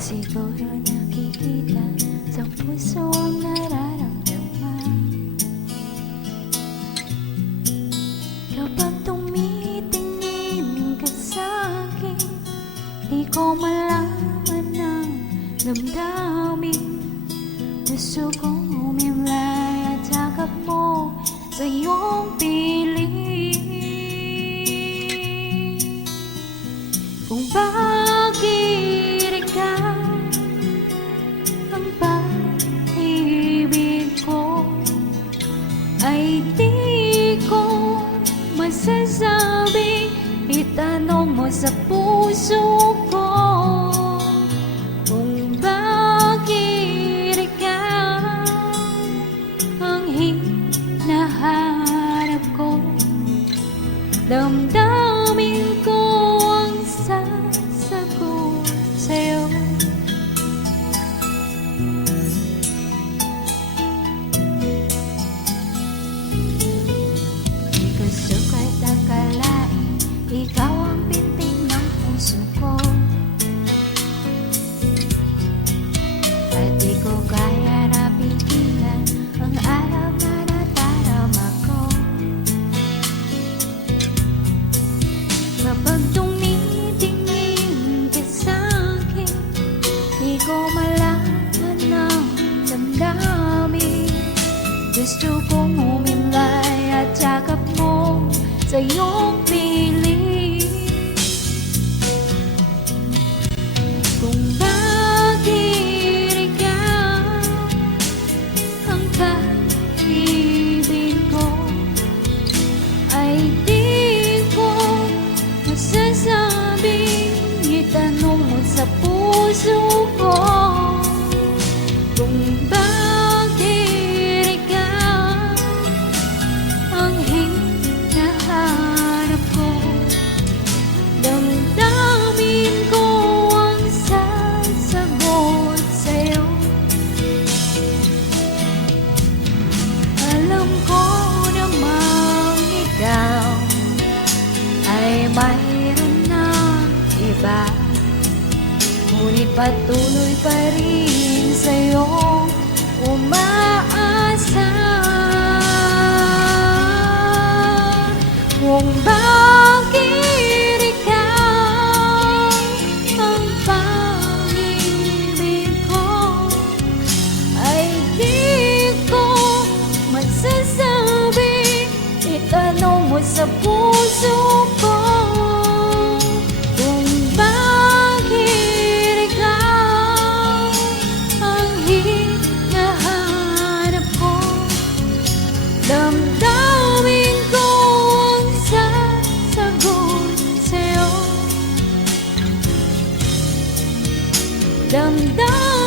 Siguro nakikita sa puso ang nararamdaman kapag tumitingin ka sa'kin. Di ko malaman ang damdamin. Gusto kong umimlay at sakap mo sa iyong piling. Kung bakit ikaw ang pag-ibig ko, ay di ko masasabing. Itanong mo sa puso ko kung bakit ikaw ang hinahanap ko. Damdamin ko ang sasagot sa'yo. Di gusto kahit akalain ikaw ang pintig ng puso ko, at di ko kaya na pigilan ang alab na natarama ko. Kapag tumitingin ka sa'kin, di ko malaman ang damdamin. Gusto kong umimlay at yakap mo sa iyong piling. Kung bakit ikaw ang pag-ibig ko, ay di ko masasabing. Itanong mo sa puso ko kung bakit ikaw ang hinahanap ko. Damdamin ko ang sasagot sa'yo. Alam ko namang ikaw ay mayroon ng iba, ngunit patuloy pa rin sa'yo umaasa. Kung bakit ikaw ang pag-ibig ko, ay di ko masasabi. Itanong mo sa puso ko kung bakit ikaw ang hinahanap ko. Damdamin ko ang sasagot sa'yo. Damdamin